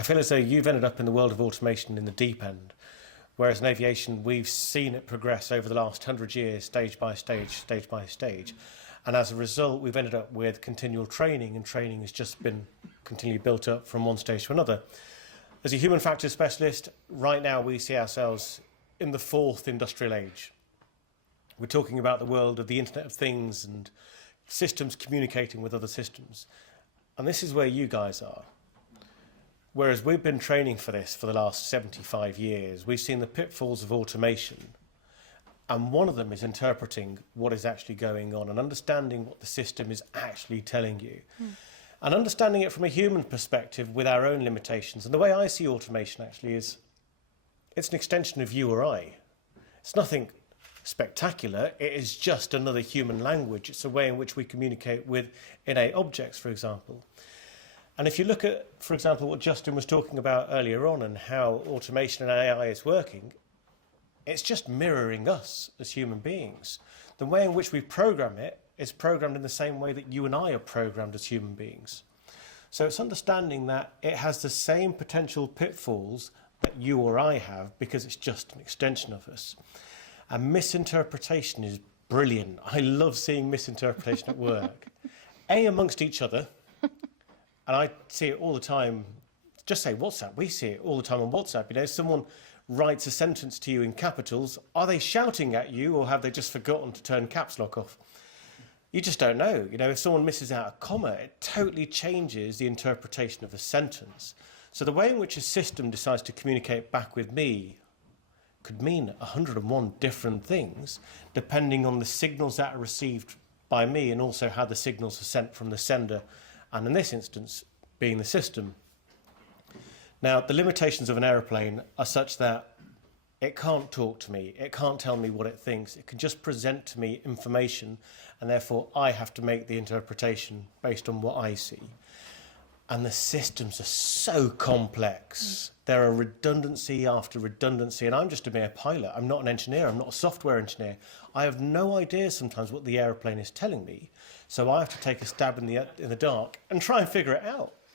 I feel as though you've ended up in the world of automation in the deep end, whereas in aviation, we've seen it progress over the last 100 years, stage by stage, stage by stage. And as a result, we've ended up with continual training, and training has just been continually built up from one stage to another. As a human factors specialist, right now we see ourselves in the fourth industrial age. We're talking about the world of the Internet of Things and systems communicating with other systems. And this is where you guys are. Whereas we've been training for this for the last 75 years, we've seen the pitfalls of automation. And one of them is interpreting what is actually going on and understanding what the system is actually telling you. And understanding it from a human perspective with our own limitations. And the way I see automation actually is, it's an extension of you or I. It's nothing spectacular, it is just another human language. It's a way in which we communicate with innate objects, for example. And if you look at, for example, what Justin was talking about earlier on and how automation and AI is working, it's just mirroring us as human beings. The way in which we program it is programmed in the same way that you and I are programmed as human beings. So it's understanding that it has the same potential pitfalls that you or I have because it's just an extension of us. And misinterpretation is brilliant. I love seeing misinterpretation at work. Amongst each other, and I see it all the time, just say WhatsApp, we see it all the time on WhatsApp. You know, someone writes a sentence to you in capitals, are they shouting at you or have they just forgotten to turn caps lock off? You just don't know. You know, if someone misses out a comma, it totally changes the interpretation of a sentence. So the way in which a system decides to communicate back with me could mean 101 different things, depending on the signals that are received by me and also how the signals are sent from the sender, and in this instance, being the system. Now, the limitations of an aeroplane are such that it can't talk to me, it can't tell me what it thinks, it can just present to me information, and therefore I have to make the interpretation based on what I see. And the systems are so complex. There are redundancy after redundancy, and I'm just a mere pilot. I'm not an engineer, I'm not a software engineer. I have no idea sometimes what the aeroplane is telling me, so I have to take a stab in the dark and try and figure it out.